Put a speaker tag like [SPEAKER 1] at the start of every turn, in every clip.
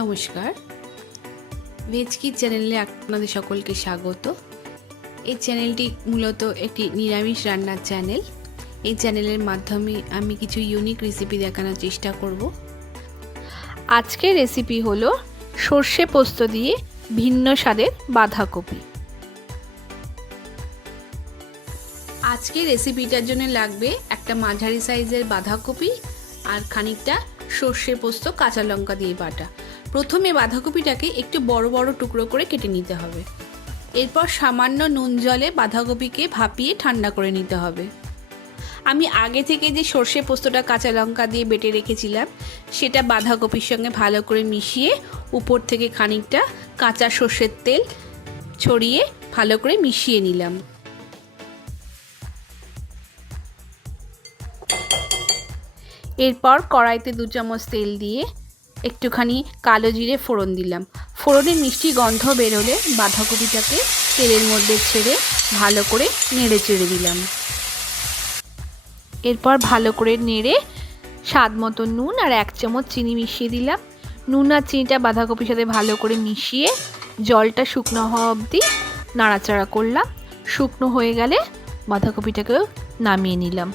[SPEAKER 1] নমস্কার। Veg kid চ্যানেলে আপনাদের সকলকে স্বাগত। এই চ্যানেলটি মূলত একটি নিরামিষ রান্নার চ্যানেল এই চ্যানেলের মাধ্যমে আমি কিছু ইউনিক রেসিপি দেখানোর চেষ্টা করব।
[SPEAKER 2] আজকের রেসিপি হলো সর্ষে পোস্ত দিয়ে ভিন্ন স্বাদের বাঁধাকপি।
[SPEAKER 1] আজকের রেসিপিটার জন্য লাগবে একটা মাঝারি সাইজের বাঁধাকপি আর খানিকটা সর্ষে পোস্ত, কাঁচা লঙ্কা দিয়ে বাটা। প্রথমে বাঁধাকপিটাকে একটু বড় বড় টুকরো করে কেটে নিতে হবে। এরপর সামান্য নুন জলে বাঁধাকপিকে ভাপিয়ে ঠান্ডা করে নিতে হবে। আমি আগে থেকে যে সর্ষে পোস্তটা কাঁচা লঙ্কা দিয়ে বেটে রেখেছিলাম, সেটা বাঁধাকপির সঙ্গে ভালো করে মিশিয়ে উপর থেকে খানিকটা কাঁচা সর্ষের তেল ছড়িয়ে ভালো করে মিশিয়ে নিলাম। এরপর কড়াইতে দু চামচ তেল দিয়ে একটুখানি কালো জিরে ফোড়ন দিলাম। ফোড়নের মিষ্টি গন্ধ বেরোলে বাঁধাকপিটাকে তেলের মধ্যে ছেড়ে ভালো করে নেড়ে চেড়ে দিলাম।
[SPEAKER 2] এরপর ভালো করে নেড়ে স্বাদ মতো নুন আর এক চামচ চিনি মিশিয়ে দিলাম। নুন আর চিনিটা বাঁধাকপির সাথে ভালো করে মিশিয়ে জলটা শুকনো হওয়া অবধি নাড়াচাড়া করলাম। শুকনো হয়ে গেলে বাঁধাকপিটাকেও নামিয়ে নিলাম।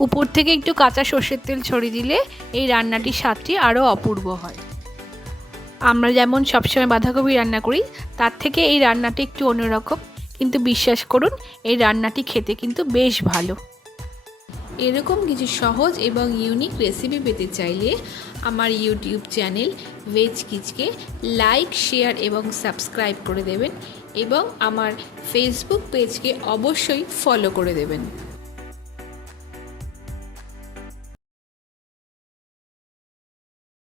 [SPEAKER 2] উপর থেকে একটু কাঁচা সর্ষের তেল ছড়িয়ে দিলে এই রান্নাটির স্বাদটি আরও অপূর্ব হয়। আমরা যেমন সবসময় বাঁধাকপি রান্না করি, তার থেকে এই রান্নাটি একটু অন্যরকম। কিন্তু বিশ্বাস করুন, এই রান্নাটি খেতে কিন্তু বেশ ভালো।
[SPEAKER 1] এরকম কিছু সহজ এবং ইউনিক রেসিপি পেতে চাইলে আমার ইউটিউব চ্যানেল ভেজ কিচকে লাইক শেয়ার এবং সাবস্ক্রাইব করে দেবেন এবং আমার ফেসবুক পেজকে অবশ্যই ফলো করে দেবেন।